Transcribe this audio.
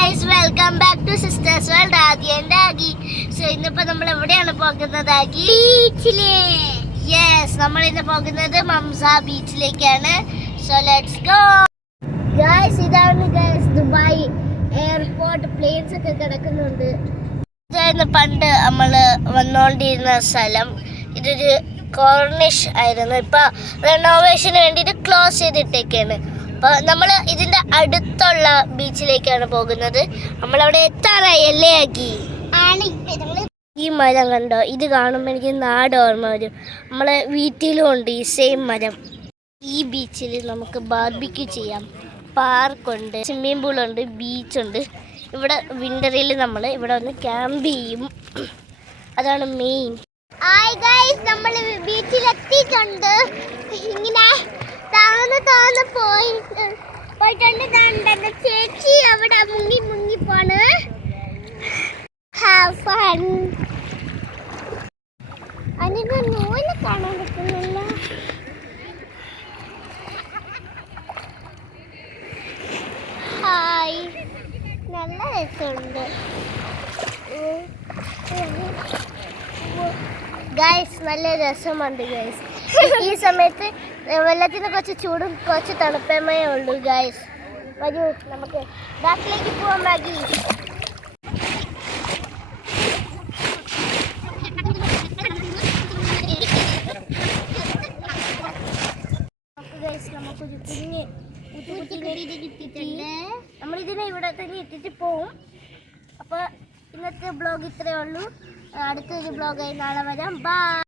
Guys, welcome back to sisters world. ആദ്യം so ഇന്നിപ്പോ നമ്മൾ എവിടെയാണ് പോകുന്നത്? ബീച്ചില്. യെസ്, നമ്മൾ ഇന്ന് പോകുന്നത് മംസ ബീച്ചിലേക്കാണ്. So let's go guys. ഇതാണ് ഗൈസ് ദുബായ് എയർപോർട്ട്. പ്ലെയിൻസ് ഒക്കെ കിടക്കുന്നുണ്ട്. ഇതായിരുന്നു പണ്ട് നമ്മള് വന്നോണ്ടിരുന്ന സ്ഥലം. ഇതൊരു കോർണിഷ് ആയിരുന്നു. ഇപ്പൊ റെനോവേഷന് വേണ്ടിയിട്ട് ക്ലോസ് ചെയ്തിട്ടേക്കാണ്. അപ്പോൾ നമ്മൾ ഇതിൻ്റെ അടുത്തുള്ള ബീച്ചിലേക്കാണ് പോകുന്നത്. നമ്മളവിടെ എത്താറായി. അല്ലേ ആക്കി? ഈ മരം കണ്ടോ? ഇത് കാണുമ്പോൾ എനിക്ക് നാട് ഓർമ്മ വരും. നമ്മളെ വീട്ടിലും ഉണ്ട് ഈ സെയിം മരം. ഈ ബീച്ചിൽ നമുക്ക് ബാർബിക്യൂ ചെയ്യാം. പാർക്കുണ്ട്, സ്വിമ്മിംഗ് പൂളുണ്ട്, ബീച്ചുണ്ട്. ഇവിടെ വിൻ്ററിൽ നമ്മൾ ഇവിടെ വന്ന് ക്യാമ്പ് ചെയ്യും. അതാണ് മെയിൻ. നമ്മൾ ബീച്ചിലെത്തിയിട്ടുണ്ട്. ഇങ്ങനെ താന്ന് പോയിട്ടുണ്ട്. ചേച്ചി അവിടെ മുങ്ങി പോണ്. Have fun. അതിന് നൂല് കാണാൻ പറ്റുന്നില്ല. ഹായ്, നല്ല രസമുണ്ട് ഗൈസ്. നല്ല രസമുണ്ട് ഗൈസ്. ഈ സമയത്ത് വെള്ളത്തിന് കുറച്ച് ചൂടും കുറച്ച് തണുപ്പമേ ഉള്ളൂ ഗൈസ്. വരൂ, നമുക്ക് ബാക്കിലേക്ക് പോവാൻ. ബാക്കി നമുക്കൊരു കുഞ്ഞ് കിട്ടിയിട്ടുണ്ട്. നമ്മളിതിനെ ഇവിടെ തന്നെ ഇട്ടിട്ട് പോവും. അപ്പോൾ ഇന്നത്തെ ബ്ലോഗ് ഇത്രയേ ഉള്ളൂ. അടുത്തൊരു ബ്ലോഗായി നാളെ വരാം. ബൈ.